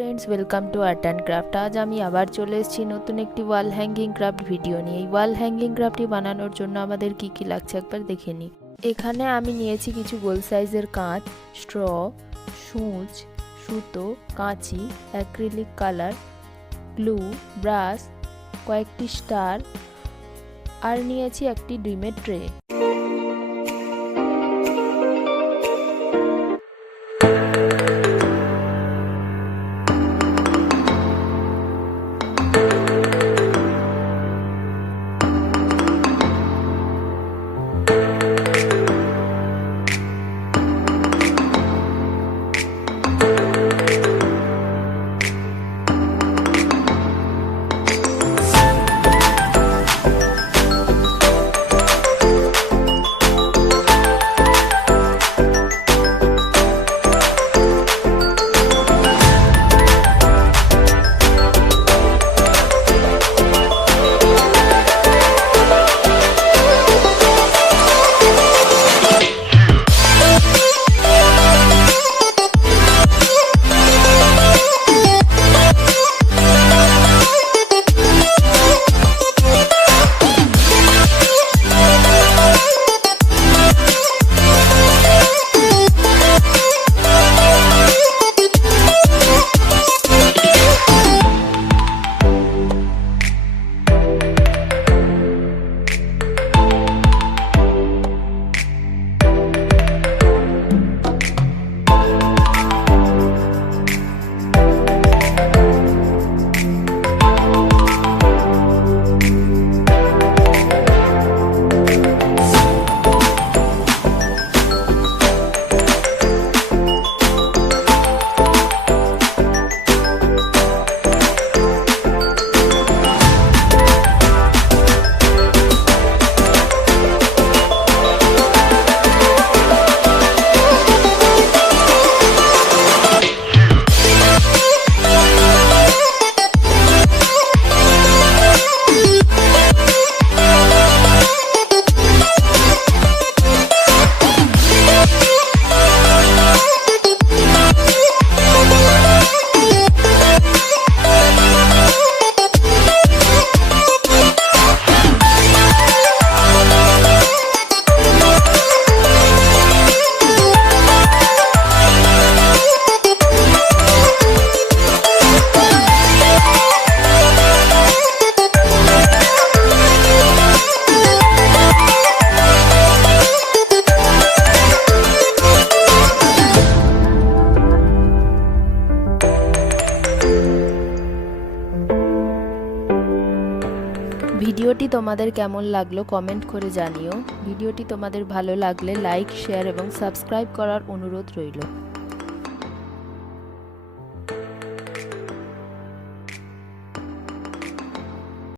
Friends welcome to art and craft. आज আমি আবার চলে এসেছি নতুন একটি ওয়াল হ্যাঙ্গিং ক্রাফট ভিডিও নিয়ে। এই ওয়াল হ্যাঙ্গিং ক্রাফটটি বানানোর জন্য আমাদের কি কি লাগছে একবার দেখে নিই। এখানে আমি নিয়েছি কিছু গোল সাইজের কাঁচ, স্ট্র, সূচ, সুতো, কাঁচি, অ্যাক্রিলিক কালার, গ্লু, ব্রাশ, কয়েকটি স্টার আর নিয়েছি একটি ডিমের ট্রে। ভিডিওটি তোমাদের কেমন লাগলো কমেন্ট করে জানিও। ভিডিওটি তোমাদের ভালো লাগলে লাইক, শেয়ার এবং সাবস্ক্রাইব করার অনুরোধ রইল।